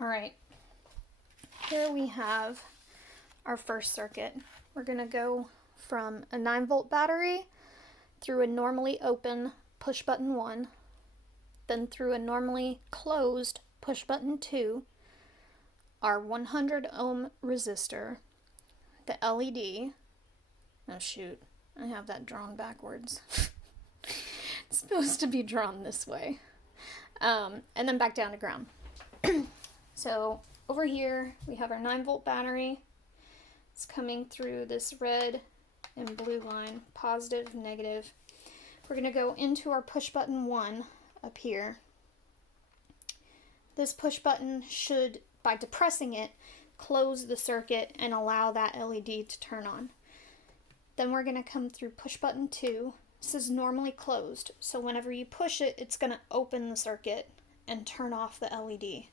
All right, here we have our first circuit. We're going to go from a 9-volt battery through a normally open push button 1, then through a normally closed push button 2, our 100 ohm resistor, the LED. Oh shoot, I have that drawn backwards. It's supposed to be drawn this way. And then back down to ground. So over here we have our 9-volt battery. It's coming through this red and blue line, positive, negative. We're going to go into our push button 1 up here. This push button should, by depressing it, close the circuit and allow that LED to turn on. Then we're going to come through push button 2. This is normally closed, so whenever you push it, it's going to open the circuit and turn off the LED.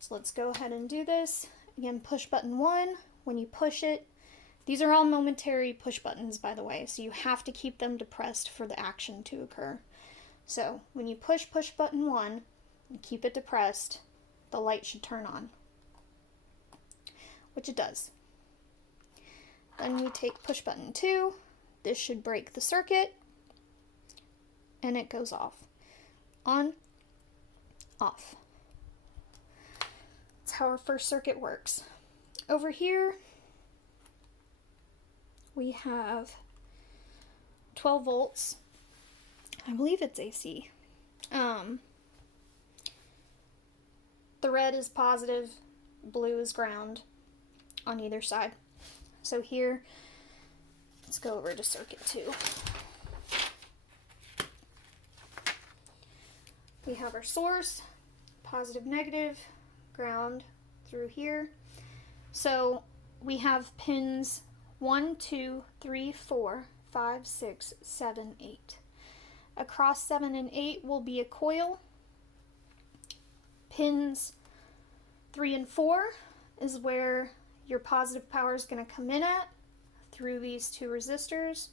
So let's go ahead and do this. Again, push button 1, when you push it, these are all momentary push buttons, by the way, so you have to keep them depressed for the action to occur. So when you push button 1 and keep it depressed, the light should turn on, which it does. Then we take push button 2, this should break the circuit, and it goes off. On, off. That's how our first circuit works. Over here, we have 12 volts. I believe it's AC. The red is positive, blue is ground on either side. So here, let's go over to circuit 2. We have our source, positive, negative, ground through here. So we have pins 1, 2, 3, 4, 5, 6, 7, 8. Across 7 and 8 will be a coil. Pins 3 and 4 is where your positive power is going to come in at through these two resistors.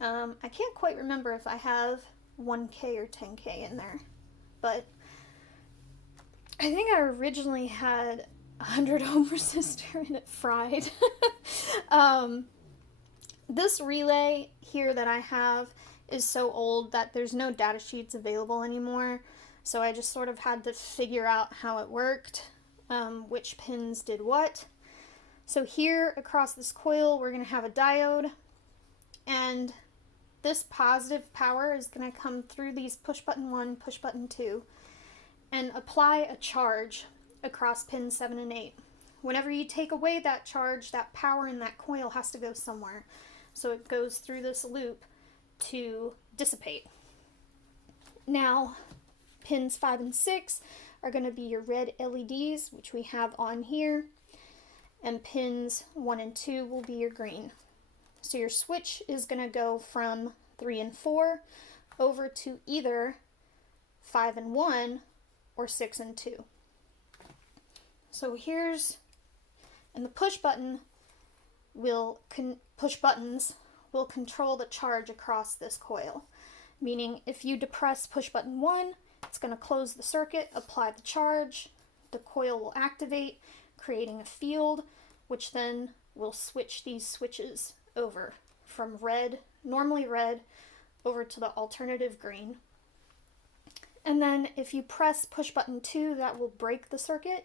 I can't quite remember if I have 1K or 10K in there, but I think I originally had 100 ohm resistor and it fried. This relay here that I have is so old that there's no data sheets available anymore, so I just sort of had to figure out how it worked, which pins did what. So here across this coil we're going to have a diode, and this positive power is going to come through these push button 1, push button 2, and apply a charge across pins 7 and 8. Whenever you take away that charge, that power in that coil has to go somewhere. So it goes through this loop to dissipate. Now, pins 5 and 6 are going to be your red LEDs, which we have on here, and pins 1 and 2 will be your green. So your switch is going to go from 3 and 4 over to either 5 and 1 or 6 and 2. So here's, and the push buttons will control the charge across this coil. Meaning if you depress push button 1, it's going to close the circuit, apply the charge, the coil will activate, creating a field, which then will switch these switches over from red, normally red, over to the alternative green. And then if you press push button 2, that will break the circuit.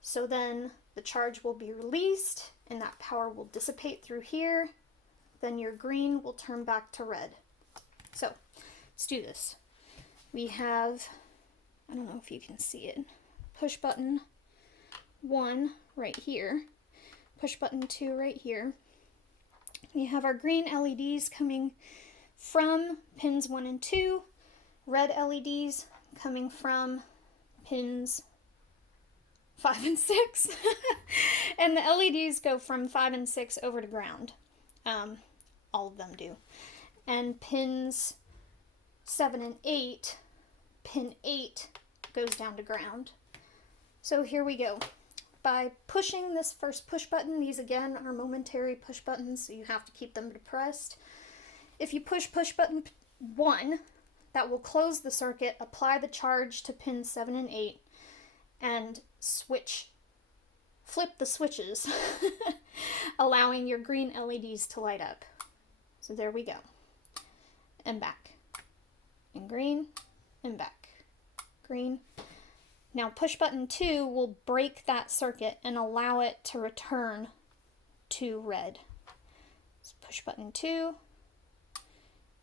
So then the charge will be released and that power will dissipate through here. Then your green will turn back to red. So let's do this. We have, I don't know if you can see it, push button 1 right here, push button 2 right here. We have our green LEDs coming from pins 1 and 2, red LEDs coming from pins 5 and 6, and the LEDs go from 5 and 6 over to ground. All of them do. And pins 7 and 8, pin 8 goes down to ground. So here we go. By pushing this first push button, these again are momentary push buttons, so you have to keep them depressed. If you push button 1, that will close the circuit, apply the charge to pins 7 and 8, and flip the switches, allowing your green LEDs to light up. So there we go. And back. And green, and back. Green. Now push button 2 will break that circuit and allow it to return to red. So push button 2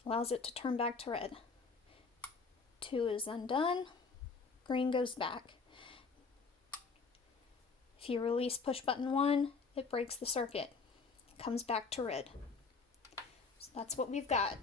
allows it to turn back to red. 2 is undone. Green goes back. If you release push button 1, it breaks the circuit. It comes back to red. So that's what we've got.